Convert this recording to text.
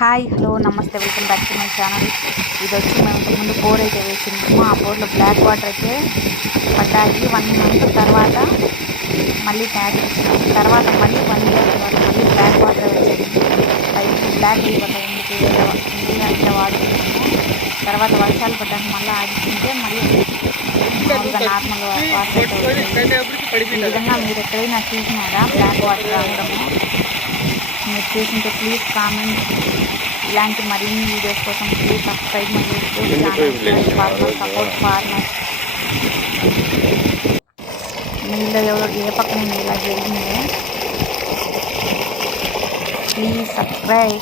Hi hello నమస్తే welcome back to my channel ఇది వచ్చి మేము ఇంతకుముందు బోర్ అయితే వేసినాము ఆ బోర్లో బ్లాక్ వాటర్ అయితే పడ్డాయి వన్ మంత్ తర్వాత మళ్ళీ ట్యాగ్ తర్వాత మళ్ళీ వన్ ఇయర్ తర్వాత మళ్ళీ బ్లాక్ వాటర్ వచ్చింది. పైకి బ్లాక్ ఇవ్వడం ఎందుకు ఇట్లా వాడుతున్నాము. తర్వాత వర్షాలు పడ్డాక మళ్ళీ ఆగిస్తుంటే మళ్ళీ నార్మల్ వాటర్ అయితే ఈ విధంగా మీరు ఎక్కడైనా చూసినారా? బ్లాక్ వాటర్ రావడము? మీరు చూసింటే ప్లీజ్ కామెంట్ ఇలాంటి మరిన్ని వీడియోస్ కోసం ప్లీజ్ సబ్స్క్రైబ్ సపోర్ట్ ఫార్మర్ మీలో ఎవరు ఏ పక్కన ఇలా జరిగింది? Please subscribe